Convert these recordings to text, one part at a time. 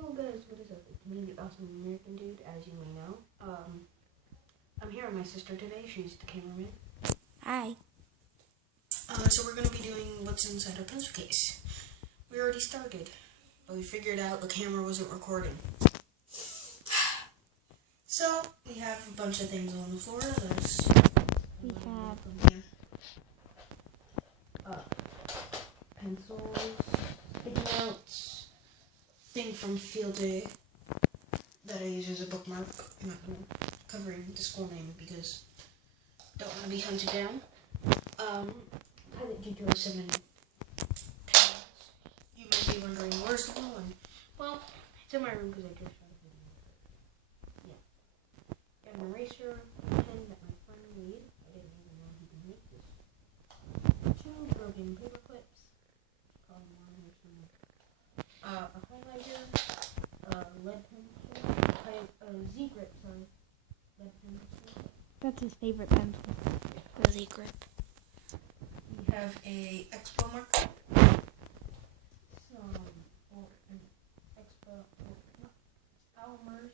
Yo guys, what is up? It's me, the Awesome American Dude, as you may know. I'm here with my sister today. She's the cameraman. Hi. So we're going to be doing what's inside our pencil case. We already started, but we figured out the camera wasn't recording. So, we have a bunch of things on the floor. We have pencils, sticky notes, thing from field day that I use as a bookmark. I'm not going to cover the school name because I don't want to be hunted down. Pilot G207 pens. You might be wondering, where's the blue one? Well, it's in my room because I just shot a video. Yeah. Got an eraser, pen that my friend made. I didn't even know he could make this. 2 broken paper clips. Call them on or something. A highlighter, lead pencil, Z-grip, sorry. Lead pencil. That's his favorite pencil. The Z-grip. We have a Expo marker. Almer's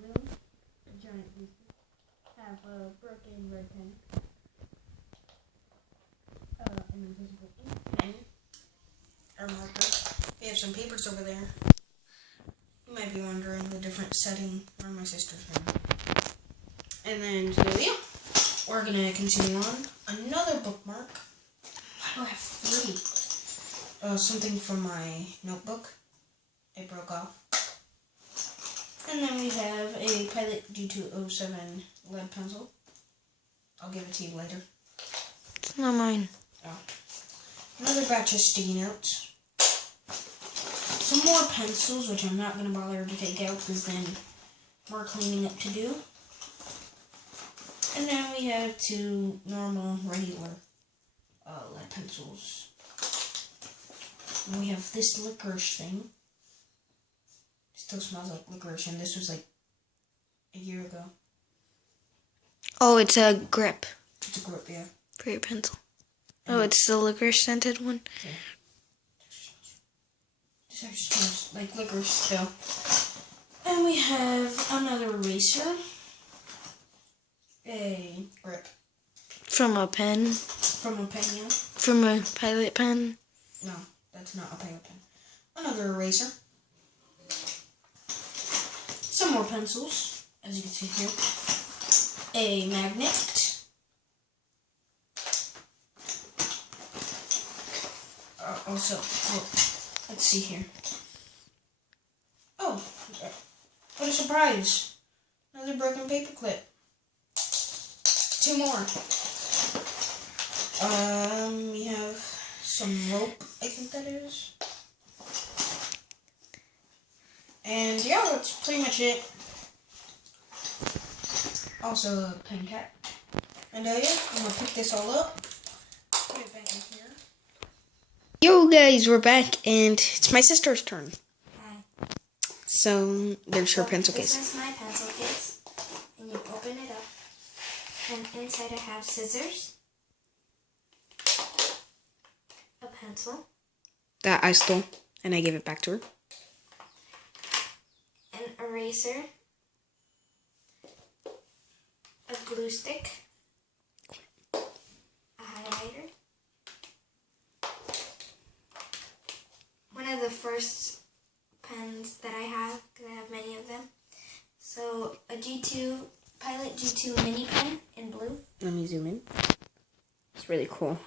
glue, a giant piece. Have a broken red pen. An invisible ink pen. Our marker. We have some papers over there. You might be wondering the different setting on my sister's room. And then, so yeah, we're gonna continue on. Another bookmark. Why do I have 3? Something from my notebook. It broke off. And then we have a Pilot G207 lead pencil. I'll give it to you later. It's not mine. Oh. Another batch of sticky notes. Some more pencils, which I'm not going to bother to take out because then more cleaning up to do. And then we have 2 normal, regular lead pencils. And we have this licorice thing. It still smells like licorice, and this was like a year ago. Oh, it's a grip. It's a grip, yeah. For your pencil. Oh, it's the licorice scented one? Yeah. This actually smells like licorice still. And we have another eraser. A grip. From a pen? From a pen, yeah. From a Pilot pen? No, that's not a Pilot pen. Another eraser. Some more pencils, as you can see here. A magnet. Also, let's see here. Oh, what a surprise. Another broken paper clip. 2 more. We have some rope, I think that is. And yeah, that's pretty much it. Also a pen cap. And yeah, I'm gonna pick this all up. Put it back in here. Yo guys, we're back and it's my sister's turn. Hi. So there's her pencil case. This is my pencil case. And you open it up. And inside I have scissors. A pencil. That I stole and I gave it back to her. An eraser. A glue stick. A highlighter. One of the first pens that I have, because I have many of them. So a Pilot G2 mini pen in blue. Let me zoom in. It's really cool.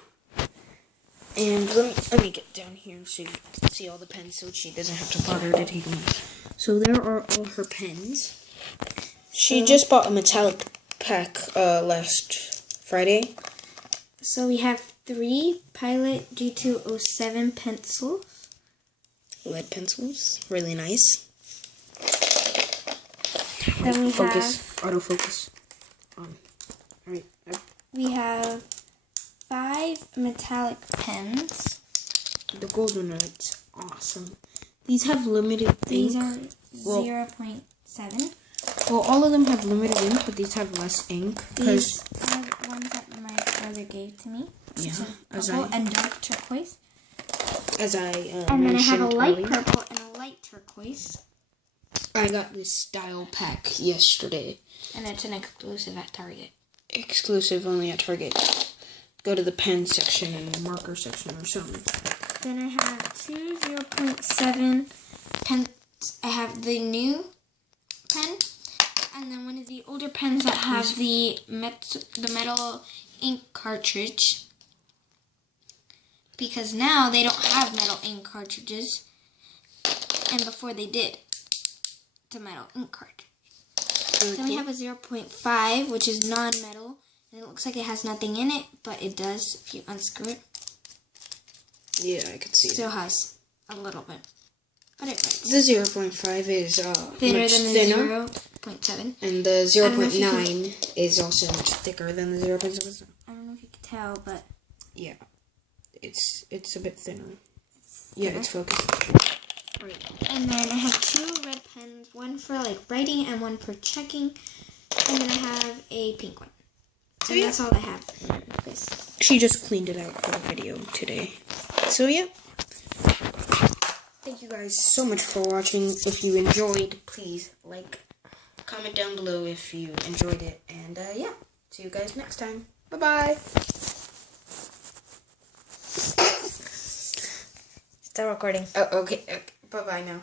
And let me get down here so you can see all the pens so she doesn't have to bother to take them out. So there are all her pens. She just bought a metallic pack last Friday. So we have 3 Pilot G207 pencils. Lead pencils. Really nice. Then we Autofocus. Alright. We have 5 metallic pens. The gold one is awesome. These have limited These ink. are 0.7. Well, all of them have limited ink, but these have less ink. These are the ones that my brother gave to me. Yeah, and dark turquoise. As I And then I have a light earlier. purple and a light turquoise. twice. I got this style pack yesterday. And it's an exclusive at Target. Exclusive only at Target. Go to the pen section and the marker section or something. Then I have two 0.7 pens. I have the new pen, and then one of the older pens that have the metal ink cartridge. Because now they don't have metal ink cartridges, and before they did. It's a metal ink cartridge. Then we have a 0.5, which is non-metal, and it looks like it has nothing in it, but it does if you unscrew it. Yeah, I could see Still has a little bit, but it writes. The 0.5 is Thinner much than the thinner. 0.7. And the don't know if you 0.9 is also much thicker than the 0.7. I don't know if you can tell, but Yeah, it's a bit thinner. Yeah, it's focused. right. And then I have two red pens, one for like writing and one for checking, and then I have a pink one. So, And yeah. that's all I have. This. She just cleaned it out for the video today. So yeah. Thank you guys so much for watching. If you enjoyed, please like, comment down below if you enjoyed it. And yeah, see you guys next time. Bye-bye. Still recording. Oh, okay. Bye-bye now.